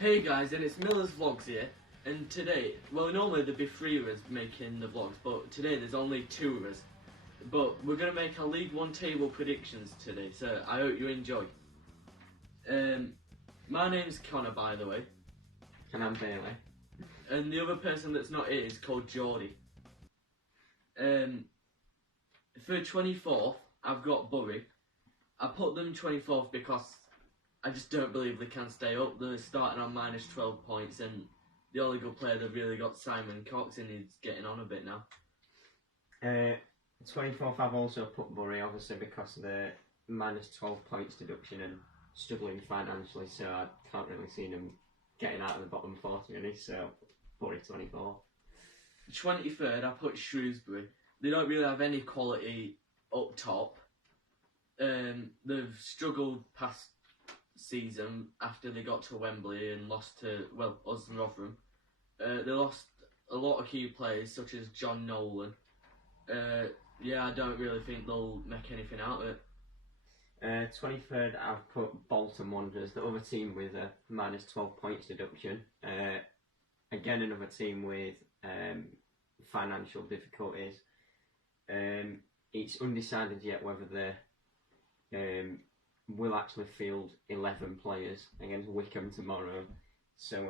Hey guys, and it's Miller's Vlogs here, and today, well normally there'd be three of us making the vlogs, but today there's only two of us. But we're going to make our League One table predictions today, so I hope you enjoy. My name's Connor, by the way, And I'm Bailey. and the other person that's not here is called Geordie. For 24th, I've got Bury. I put them 24th because I just don't believe they can stay up. They're starting on minus 12 points, and the only good player they've really got, Simon Cox, and he's getting on a bit now. 24th, I've also put Bury, obviously, because of the minus 12 points deduction and struggling financially, so I can't really see them getting out of the bottom 40 really, so Bury 24. 23rd, I put Shrewsbury. They don't really have any quality up top. They've struggled past season after they got to Wembley and lost to, well, us and Rotherham. They lost a lot of key players such as John Nolan. I don't really think they'll make anything out of it. 23rd, I've put Bolton Wanderers, the other team with a minus 12 points deduction. Again, another team with financial difficulties. It's undecided yet whether they will actually field 11 players against Wickham tomorrow. So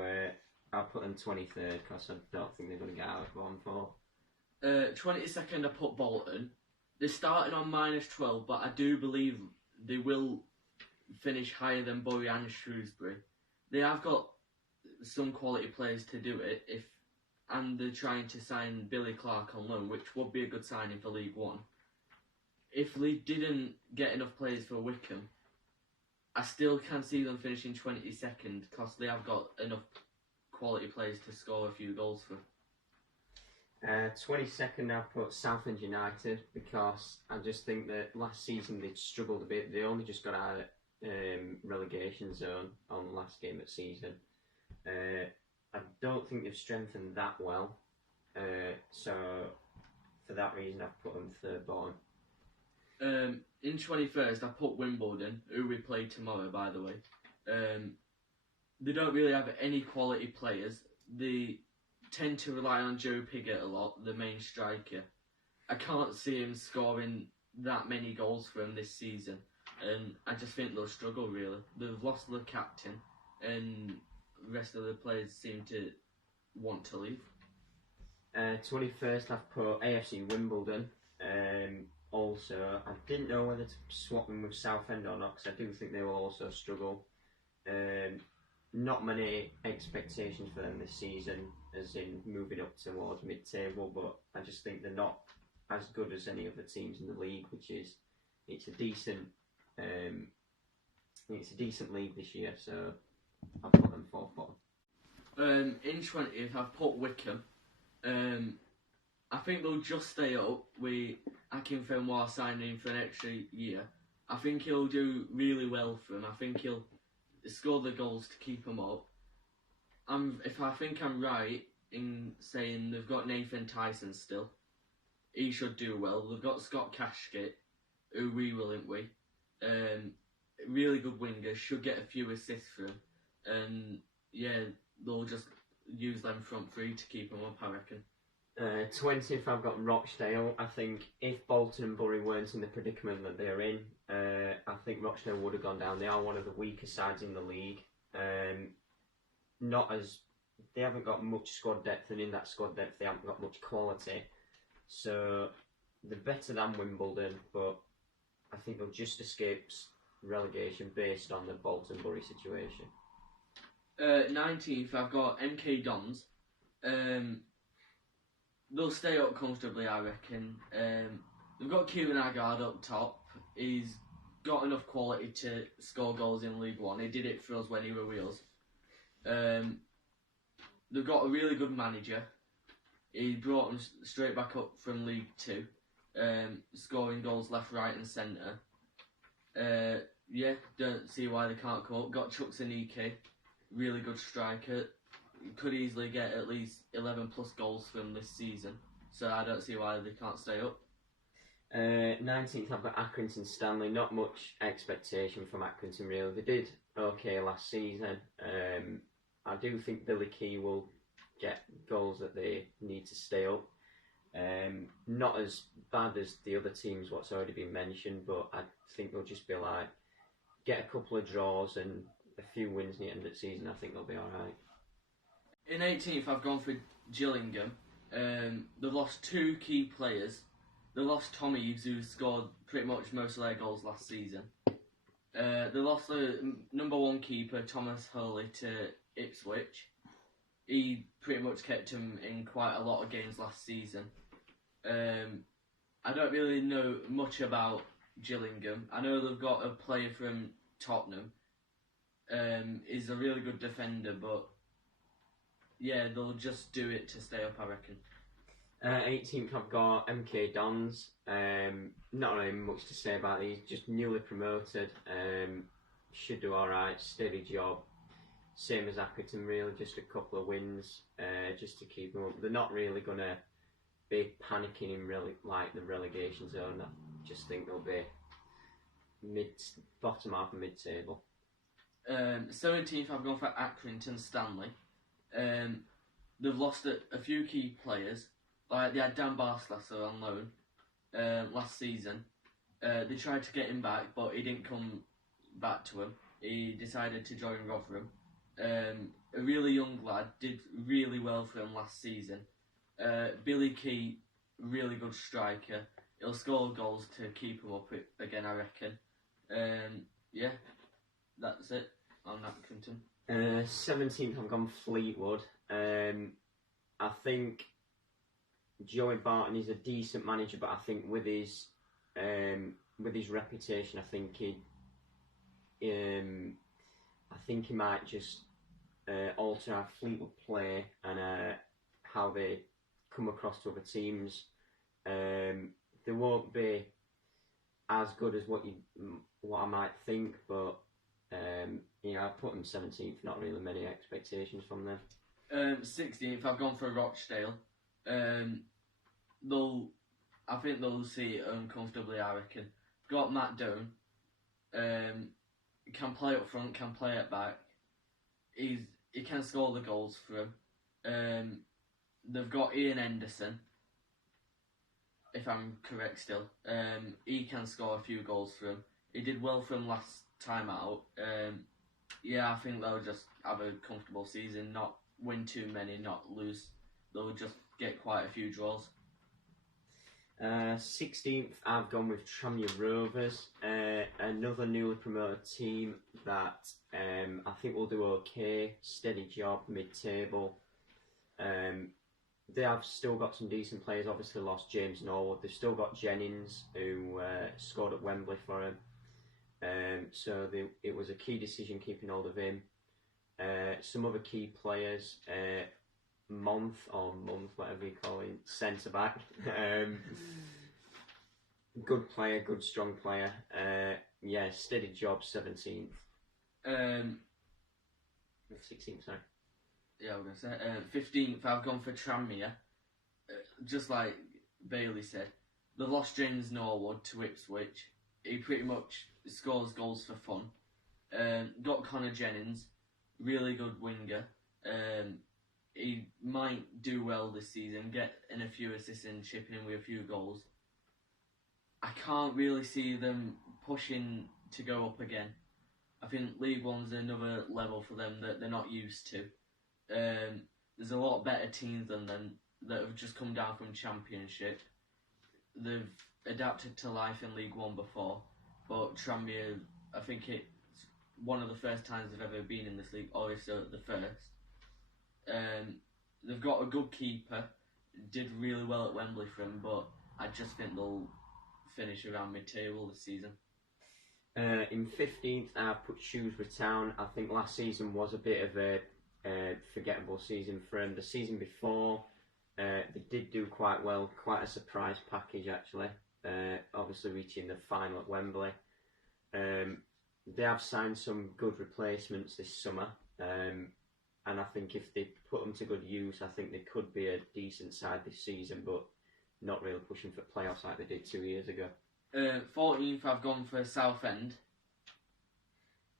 I'll put them 23rd because I don't think they're going to get out of 1-4. 22nd, I put Bolton. They're starting on minus 12, but I do believe they will finish higher than Bury and Shrewsbury. They have got some quality players to do it, and they're trying to sign Billy Clark on loan, which would be a good signing for League One. If they didn't get enough players for Wickham, I still can see them finishing 22nd because they have got enough quality players to score a few goals for. 22nd, I put Southend United because I just think that last season they struggled a bit. They only just got out of relegation zone on the last game of the season. I don't think they've strengthened that well. So for that reason, I've put them third bottom. In 21st, I put Wimbledon, who we play tomorrow, by the way. They don't really have any quality players. They tend to rely on Joe Pigott a lot, the main striker. I can't see him scoring that many goals for him this season, and I just think they'll struggle, really. They've lost their captain, and the rest of the players seem to want to leave. 21st, I've put AFC Wimbledon. Also, I didn't know whether to swap them with Southend or not because I do think they will also struggle. Not many expectations for them this season, as in moving up towards mid-table, but I just think they're not as good as any other teams in the league, which is it's a decent league this year, so I'll put them fourth bottom. In 20th, I've put Wickham. I think they'll just stay up with Akin Fenwar signing for an extra year. I think he'll do really well for them. I think he'll score the goals to keep them up. If I think I'm right in saying they've got Nathan Tyson still, he should do well. They've got Scott Cashkit, who we will, ain't we? Really good winger, should get a few assists for him. And yeah, they'll just use them front three to keep them up, I reckon. 20th, I've got Rochdale. I think if Bolton and Bury weren't in the predicament that they're in, I think Rochdale would have gone down. They are one of the weaker sides in the league. They haven't got much squad depth, and in that squad depth, they haven't got much quality. So they're better than Wimbledon, but I think they'll just escape relegation based on the Bolton Bury situation. 19th, I've got MK Dons. They'll stay up comfortably, I reckon. They've got Kieran Aggard up top. He's got enough quality to score goals in League One. He did it for us when he were with us. They've got a really good manager. He brought them straight back up from League Two, scoring goals left, right and centre. Don't see why they can't come up. Got Chuksanike, really good striker. Could easily get at least 11 plus goals from this season, so I don't see why they can't stay up. 19th, I've got Accrington Stanley. Not much expectation from Accrington really. They did okay last season. I do think Billy Key will get goals that they need to stay up. Not as bad as the other teams, what's already been mentioned, but I think they'll just be like, get a couple of draws and a few wins near the end of the season. I think they'll be alright. In 18th, I've gone for Gillingham. They've lost 2 key players. They lost Tom Eaves, who scored pretty much most of their goals last season. They lost the number 1 keeper, Thomas Hurley, to Ipswich. He pretty much kept him in quite a lot of games last season. I don't really know much about Gillingham. I know they've got a player from Tottenham. He's a really good defender, but yeah, they'll just do it to stay up, I reckon. 18th, I've got MK Dons. Not really much to say about these. Just newly promoted. Should do alright. Steady job. Same as Accrington, really. Just a couple of wins, just to keep them up. They're not really gonna be panicking in really like the relegation zone. I just think they'll be bottom half of mid-table. 17th, I've gone for Accrington Stanley. They've lost a few key players. Like they had Dan Barstlasser on loan last season. They tried to get him back, but he didn't come back to him. He decided to join Rotherham. A really young lad, did really well for him last season. Billy Key, really good striker. He'll score goals to keep him up again, I reckon. Yeah, that's it on Accrington. 17th, I've gone Fleetwood. I think Joey Barton is a decent manager, but I think with his reputation, I think he might just alter our Fleetwood play and how they come across to other teams. They won't be as good as what I might think, but I put them 17th. Not really many expectations from them. 16th, I've gone for Rochdale. I think they'll see it uncomfortably, I reckon. Got Matt Doan. Can play up front, can play at back. He can score the goals for him. They've got Ian Henderson, if I'm correct still. He can score a few goals for him. He did well for him last time out. Yeah, I think they'll just have a comfortable season, not win too many, not lose. They'll just get quite a few draws. 16th, I've gone with Tranmere Rovers, another newly promoted team that I think will do okay, steady job, mid-table. They have still got some decent players, obviously lost James Norwood. They've still got Jennings, who scored at Wembley for him. So it was a key decision keeping hold of him. Some other key players, Month, whatever you call it, centre back. Good player, good strong player. Yeah, steady job, 17th. 16th, sorry. Yeah, I was going to say. 15th, I've gone for Tranmere. Just like Bailey said, they lost James Norwood to Ipswich. He pretty much scores goals for fun. Got Connor Jennings, really good winger. He might do well this season, get in a few assists and chipping in with a few goals. I can't really see them pushing to go up again. I think League One's another level for them that they're not used to. There's a lot better teams than them that have just come down from Championship. They've adapted to life in League One before, but Tranmere, I think it's one of the first times they've ever been in this league, or if so, the first. They've got a good keeper, did really well at Wembley for him, but I just think they'll finish around mid-table this season. In 15th, I've put Shrewsbury Town. I think last season was a bit of a forgettable season for them. The season before, they did do quite well, quite a surprise package actually, obviously reaching the final at Wembley. They have signed some good replacements this summer, and I think if they put them to good use, I think they could be a decent side this season, but not really pushing for playoffs like they did 2 years ago. 14th, I've gone for Southend.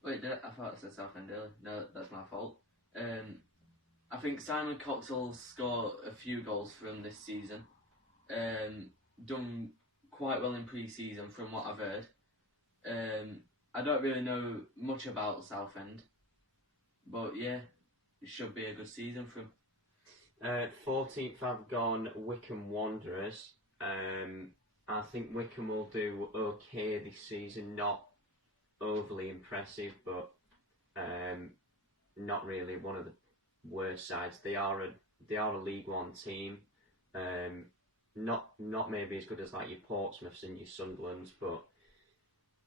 Wait, I thought I said Southend earlier. No, that's my fault. I think Simon Cox will score a few goals for him this season. Done quite well in pre-season from what I've heard. I don't really know much about Southend, but yeah, it should be a good season for him. 14th I've gone Wycombe Wanderers. I think Wycombe will do okay this season, not overly impressive, but not really one of the worst sides. They are a League One team. Not maybe as good as like your Portsmouths and your Sunderlands, but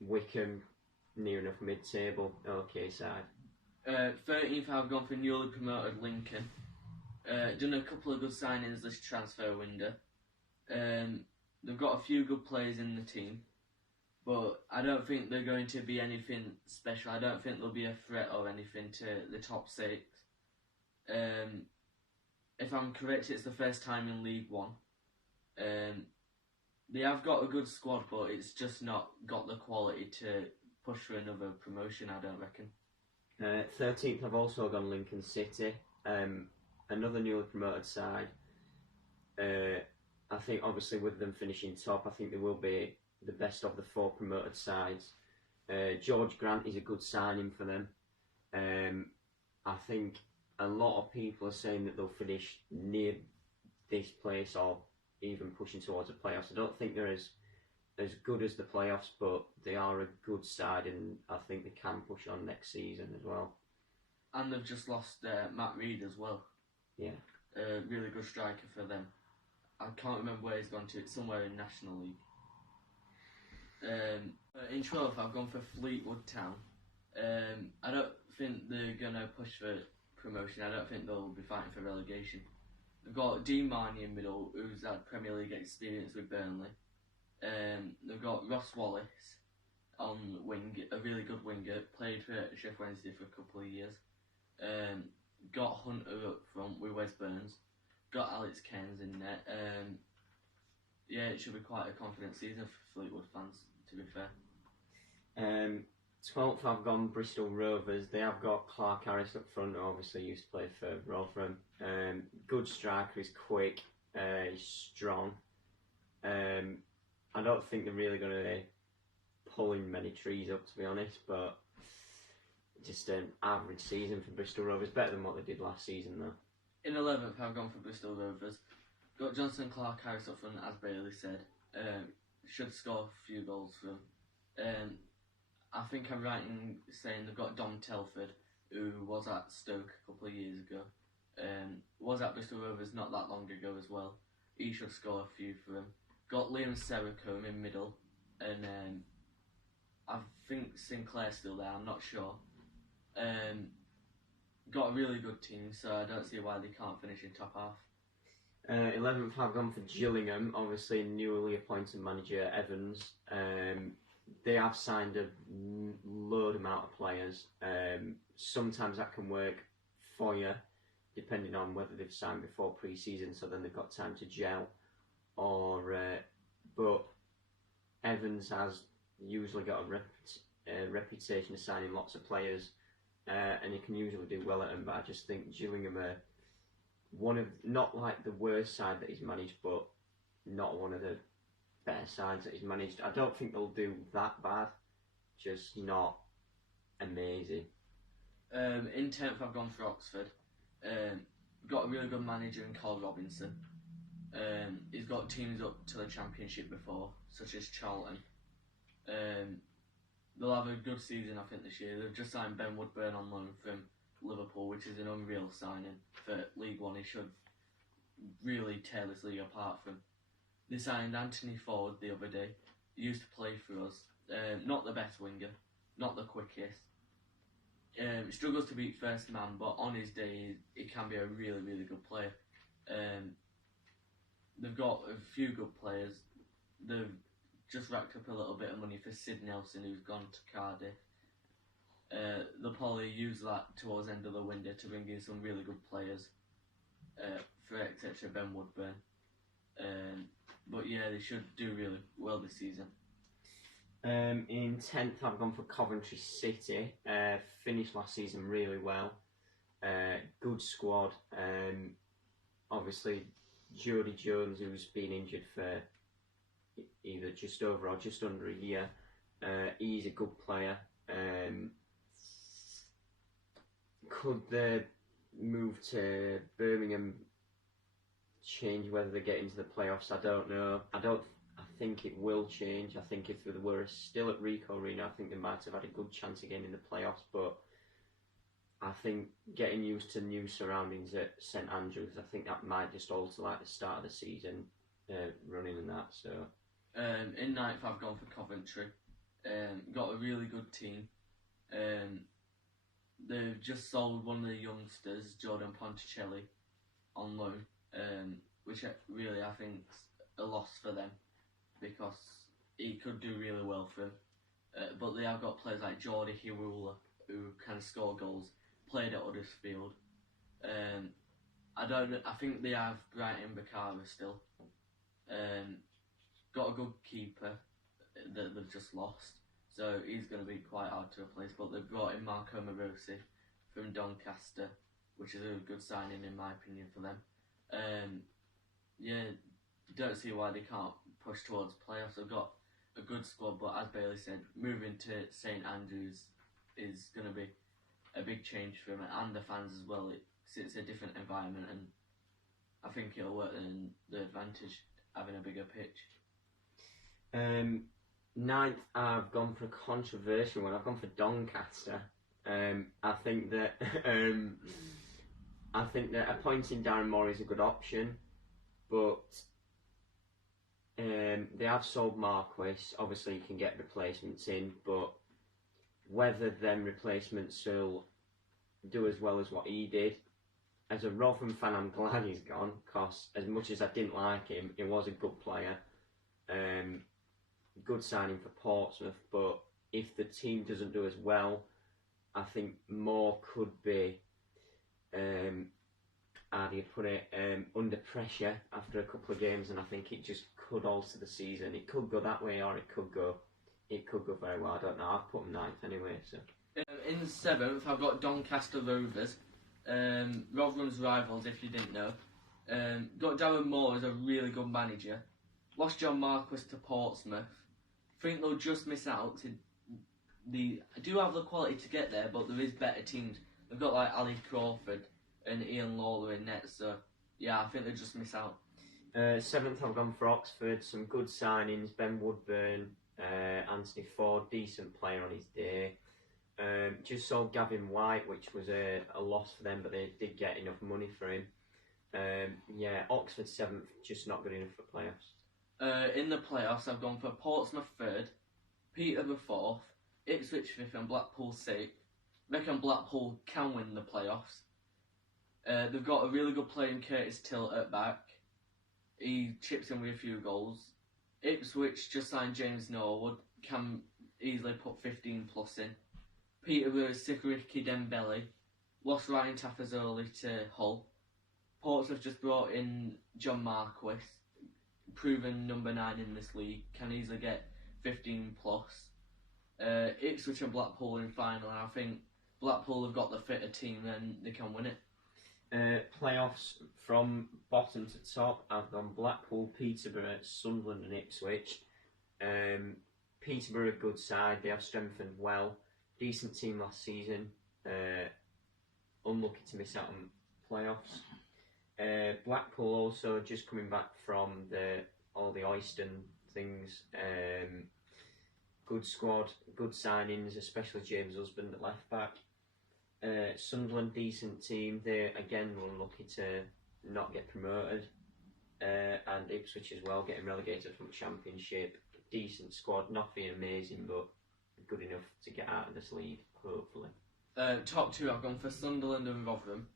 Wycombe near enough mid-table, okay side. 13th I've gone for newly promoted Lincoln. Done a couple of good signings this transfer window. They've got a few good players in the team, but I don't think they're going to be anything special. I don't think they'll be a threat or anything to the top six. If I'm correct, it's the first time in League One. They have got a good squad, but it's just not got the quality to push for another promotion, I don't reckon. 13th I've also gone Lincoln City. Another newly promoted side. I think obviously with them finishing top, I think they will be the best of the 4 promoted sides. George Grant is a good signing for them. I think a lot of people are saying that they'll finish near this place or even pushing towards the playoffs. I don't think they're as good as the playoffs, but they are a good side, and I think they can push on next season as well. And they've just lost Matt Reed as well. Yeah. A really good striker for them. I can't remember where he's gone to. It's somewhere in National League. In 12th, I've gone for Fleetwood Town. I don't think they're going to push for promotion. I don't think they'll be fighting for relegation. They've got Dean Marnie in middle, who's had Premier League experience with Burnley. They've got Ross Wallace on wing, a really good winger, played for Sheffield Wednesday for a couple of years. Got Hunter up front with Wes Burns. Got Alex Cairns in there. Yeah, it should be quite a confident season for Fleetwood fans, to be fair. 12th I've gone Bristol Rovers. They have got Clark Harris up front, who obviously used to play for Rotherham. Good striker, he's quick, he's strong. I don't think they're really going to pull in many trees up, to be honest, but just an average season for Bristol Rovers, better than what they did last season though. In 11th, I've gone for Bristol Rovers. Got Johnson Clark Harris up front, as Bailey said. Should score a few goals for them. I think I'm right in saying they've got Dom Telford, who was at Stoke a couple of years ago. Was at Bristol Rovers not that long ago as well. He should score a few for them. Got Liam Serracombe in middle, and I think Sinclair's still there, I'm not sure. Got a really good team, so I don't see why they can't finish in top half. 11th I've gone for Gillingham, obviously newly appointed manager Evans. They have signed a load amount of players. Sometimes that can work for you, depending on whether they've signed before pre-season, so then they've got time to gel. But Evans has usually got a reputation of signing lots of players, and he can usually do well at them. But I just think Gillingham are one of, not like the worst side that he's managed, but not one of the better sides that he's managed. I don't think they'll do that bad, just not amazing. In 10th, I've gone for Oxford. Got a really good manager in Carl Robinson. He's got teams up to the Championship before, such as Charlton. They'll have a good season, I think, this year. They've just signed Ben Woodburn on loan from Liverpool, which is an unreal signing for League One. He should really tear this league apart from. They signed Anthony Ford the other day. He used to play for us. Not the best winger, not the quickest. He struggles to beat first man, but on his day, he can be a really, really good player. They've got a few good players. They've just racked up a little bit of money for Sid Nelson, who's gone to Cardiff. They'll probably use that towards the end of the window to bring in some really good players, for etc. Ben Woodburn. But yeah, they should do really well this season. In 10th, I've gone for Coventry City. Finished last season really well. Good squad. Obviously, Jody Jones, who's been injured for either just over or just under a year, he's a good player. Could the move to Birmingham change whether they get into the playoffs? I don't know. I think it will change. I think if they were still at Ricoh Arena, I think they might have had a good chance again in the playoffs. But I think getting used to new surroundings at St Andrews, I think that might just alter like the start of the season running and that. So in ninth, I've gone for Coventry. Got a really good team. They've just sold one of the youngsters, Jordan Ponticelli, on loan, which really I think's a loss for them because he could do really well for them. But they have got players like Jordi Hiwula who can score goals. Played at Huddersfield. I don't know. I think they have Brighton Bakara still. Got a good keeper that they've just lost, so he's going to be quite hard to replace. But they've brought in Marco Morosi from Doncaster, which is a good signing in my opinion for them. Don't see why they can't push towards playoffs. They've got a good squad, but as Bailey said, moving to St Andrews is going to be a big change for them and the fans as well. It's a different environment, and I think it'll work in the advantage having a bigger pitch. Ninth, I've gone for a controversial one. I've gone for Doncaster. I think that appointing Darren Moore is a good option, but they have sold Marquis. Obviously, you can get replacements in, but whether them replacements will do as well as what he did. As a Rotherham fan, I'm glad he's gone, because as much as I didn't like him, he was a good player. Good signing for Portsmouth, but if the team doesn't do as well, I think Moore could be, how do you put it, under pressure after a couple of games, and I think it just could alter the season. It could go that way, or it could go very well. I don't know. I've put him ninth anyway. So in seventh, I've got Doncaster Rovers, Rotherham's rivals. If you didn't know, got Darren Moore as a really good manager. Lost John Marquis to Portsmouth. Think they'll just miss out. I do have the quality to get there, but there is better teams. They've got like Ali Crawford and Ian Lawler in net. So yeah, I think they'll just miss out. Seventh, I've gone for Oxford. Some good signings. Ben Woodburn. Anthony Ford, decent player on his day. Just sold Gavin White, which was a loss for them, but they did get enough money for him. Oxford 7th, just not good enough for playoffs. In the playoffs, I've gone for Portsmouth 3rd, Peterborough 4th, Ipswich 5th and Blackpool 6th. Reckon Blackpool can win the playoffs. They've got a really good player in Curtis Till at back. He chips in with a few goals. Ipswich just signed James Norwood, can easily put 15 plus in. Peterborough's Sikiriki Dembele, lost Ryan Tafazoli to Hull. Portsmouth just brought in John Marquis, proven number 9 in this league, can easily get 15 plus. Ipswich and Blackpool in final, and I think Blackpool have got the fitter team and they can win it. Playoffs from bottom to top, I've gone Blackpool, Peterborough, Sunderland and Ipswich. Peterborough, good side, they have strengthened well. Decent team last season. Unlucky to miss out on playoffs. Blackpool also just coming back from all the Oyston things. Good squad, good signings, especially James Husband at left back. Sunderland, decent team. They again were unlucky to not get promoted, and Ipswich as well, getting relegated from Championship. Decent squad, nothing amazing, but good enough to get out of this league, hopefully. Top 2, I've gone for Sunderland and Rotherham.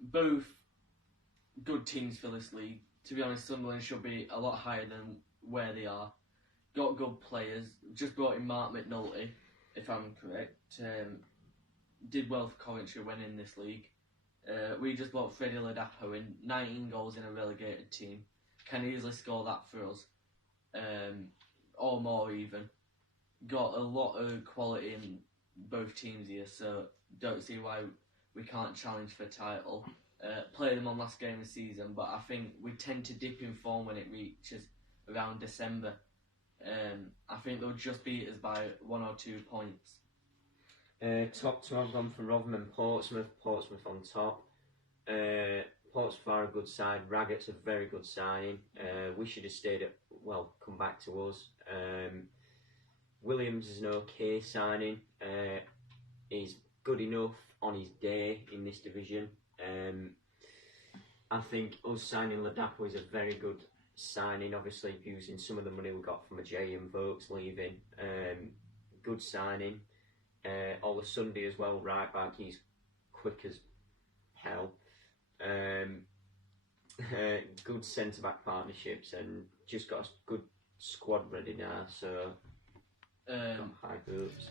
Both good teams for this league. To be honest, Sunderland should be a lot higher than where they are. Got good players. Just brought in Mark McNulty, if I'm correct. Did well for Coventry winning this league. We just bought Freddie Ladapo in, 19 goals in a relegated team. Can easily score that for us. Or more even. Got a lot of quality in both teams here, so don't see why we can't challenge for a title. Play them on last game of the season, but I think we tend to dip in form when it reaches around December. I think they'll just beat us by 1 or 2 points. Top 2 I've gone for Rotherham and Portsmouth. Portsmouth on top. Portsmouth are a good side. Raggett's a very good signing. We should have come back to us. Williams is an okay signing. He's good enough on his day in this division. I think us signing Ladapo is a very good signing, obviously using some of the money we got from Ajay and Vokes leaving. Good signing. Ola Sunday as well, right back, he's quick as hell. Good centre back partnerships and just got a good squad ready now, so got high hopes.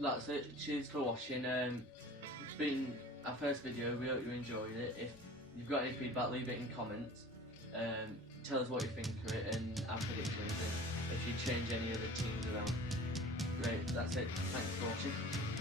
That's it. Cheers for watching. It's been our first video. We hope you enjoyed it. If you've got any feedback, leave it in comments. Tell us what you think of it and our predictions, and if you change any other teams around. Great, that's it. Thanks for watching.